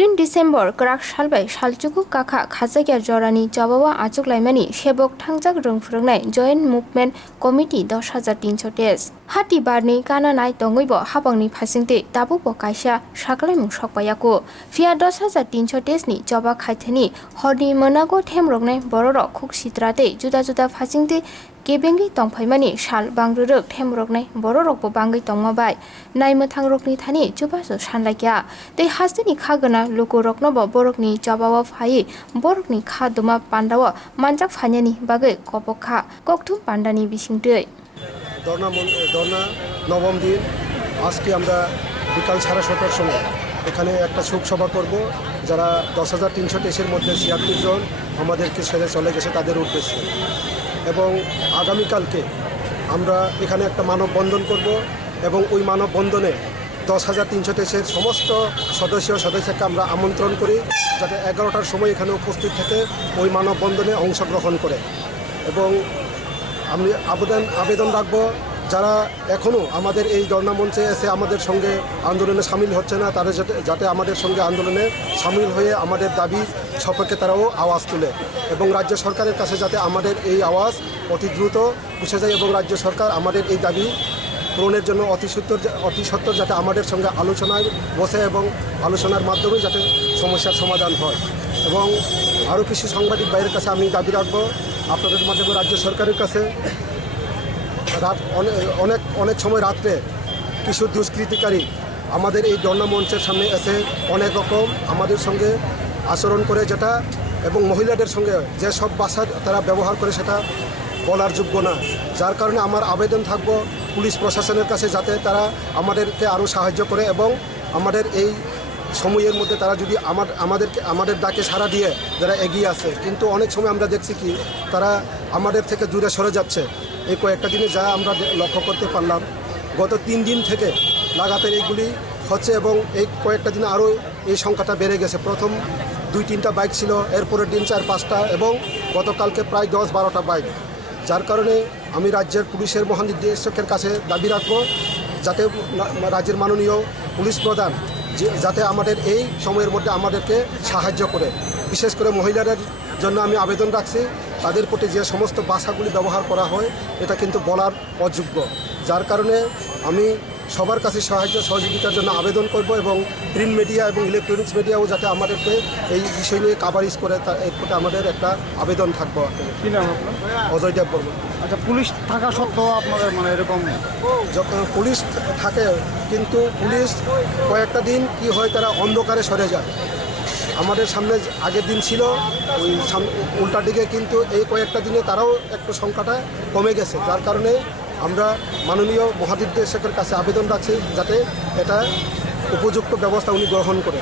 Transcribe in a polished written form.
15 December क्राक सालबाय सालचुकु काखा खाजागिया जरानि जवाबा Achyok लाइमानि सेबक थांजाक रोंफुरनाय joint movement committee 10,323 हाति बारनि काना नाय दंगैबो हाबांनि फासिंते दाबुबो कायसा साकलायमुं सकबायाकु फिया 10,323 नि जबा खायथेनि हरनि मोनागो थेमरगनाय बररक खुक सित्राते जुदा जुदा फासिंते केबेंगि तंफाइमानि साल बांग्रुरक थेमरगनाय बररकबो बांगै तंमाबाय नायमोथां रकनि थानि जुबासो सानलायगिया तै हास्तिनि खागोना लुकु रकनबो बरकनि जबावा फायै बरकनि खादुमा पान्डाव मानजाक फान्यानि बागै कपखा ककथुम पान्डानि बिसिंतै ধর্না নবম দিন আজকে আমরা বিকাল 7:30টার সময় এখানে একটা শোক সভা করব যারা 10,323-এর মধ্যে 76 জন আমাদেরকে ছেড়ে চলে গেছে তাদের উদ্দেশ্যে এবং আগামীকালকে আমরা এখানে একটা মানববন্ধন করব এবং ওই মানববন্ধনে 10,323-এর সমস্ত সদস্যকে আমরা আমন্ত্রণ করি যাতে 11টার সময় এখানে উপস্থিত থেকে ওই মানববন্ধনে অংশগ্রহণ করে এবং আমি আবেদন রাখবো যারা এখনও আমাদের এই ধর্ণা মঞ্চে এসে আমাদের সঙ্গে আন্দোলনে সামিল হচ্ছে না তারা যাতে আমাদের সঙ্গে আন্দোলনে সামিল হয়ে আমাদের দাবি সপক্ষে তারাও আওয়াজ তুলে এবং রাজ্য সরকারের কাছে যাতে আমাদের এই আওয়াজ অতি দ্রুত পৌঁছে যায় এবং রাজ্য সরকার আমাদের এই দাবি পূরণের জন্য অতি সত্বর যাতে আমাদের সঙ্গে আলোচনায় বসে এবং আলোচনার মাধ্যমে যাতে সমস্যার সমাধান হয় এবং আরও কিছু সাংবাদিক ভাইয়ের কাছে আমি দাবি রাখবো আপনাদের মাধ্যমে রাজ্য সরকারের কাছে অনেক সময় রাত্রে কিছু দুষ্কৃতিকারী আমাদের এই ধর্ণা মঞ্চের সামনে এসে অনেক রকম আমাদের সঙ্গে আচরণ করে যেটা এবং মহিলাদের সঙ্গে যে সব ভাষা তারা ব্যবহার করে সেটা বলার যোগ্য না যার কারণে আমার আবেদন থাকবো পুলিশ প্রশাসনের কাছে যাতে তারা আমাদেরকে আরও সাহায্য করে এবং আমাদের এই সময়ের মধ্যে তারা যদি আমাদের ডাকে সাড়া দিয়ে যারা এগিয়ে আসে কিন্তু অনেক সময় আমরা দেখছি কি তারা আমাদের থেকে দূরে সরে যাচ্ছে এই কয়েকটা দিনে যা আমরা লক্ষ্য করতে পারলাম গত 3 দিন থেকে লাগাতার এইগুলি হচ্ছে এবং এই কয়েকটা দিনে আরও এই সংখ্যাটা বেড়ে গেছে প্রথম 2-3টা বাইক ছিল এরপরের দিন 4-5টা এবং গতকালকে প্রায় 10-12টা বাইক যার কারণে আমি রাজ্যের পুলিশের মহানির্দেশকের কাছে দাবি রাখবো যাতে রাজ্যের মাননীয় পুলিশ প্রধান যাতে আমাদের এই সময়ের মধ্যে আমাদেরকে সাহায্য করে বিশেষ করে মহিলাদের জন্য আমি আবেদন রাখছি তাদের প্রতি যে সমস্ত ভাষাগুলি ব্যবহার করা হয় এটা কিন্তু বলার অযোগ্য যার কারণে আমি সবার কাছে সাহায্য সহযোগিতার জন্য আবেদন করব এবং প্রিন্ট মিডিয়া এবং ইলেকট্রনিক্স মিডিয়াও যাতে আমাদেরকে এই বিষয় নিয়ে কাভারেজ করে এর প্রতি আমাদের একটা আবেদন থাকবো কি নাম আপনার? অজয় দেব বর্মন। আচ্ছা, পুলিশ থাকা সত্ত্বেও আপনাদের মানে এরকম যখন পুলিশ থাকে কিন্তু পুলিশ কয়েকটা দিন কি হয় তারা অন্ধকারে সরে যায় আমাদের সামনে আগের দিন ছিল ওই উল্টা দিকে কিন্তু এই কয়েকটা দিনে তারাও একটু সংখ্যাটা কমে গেছে যার কারণে আমরা মাননীয় মহানির্দেশকের কাছে আবেদন রাখছি যাতে এটা উপযুক্ত ব্যবস্থা উনি গ্রহণ করে।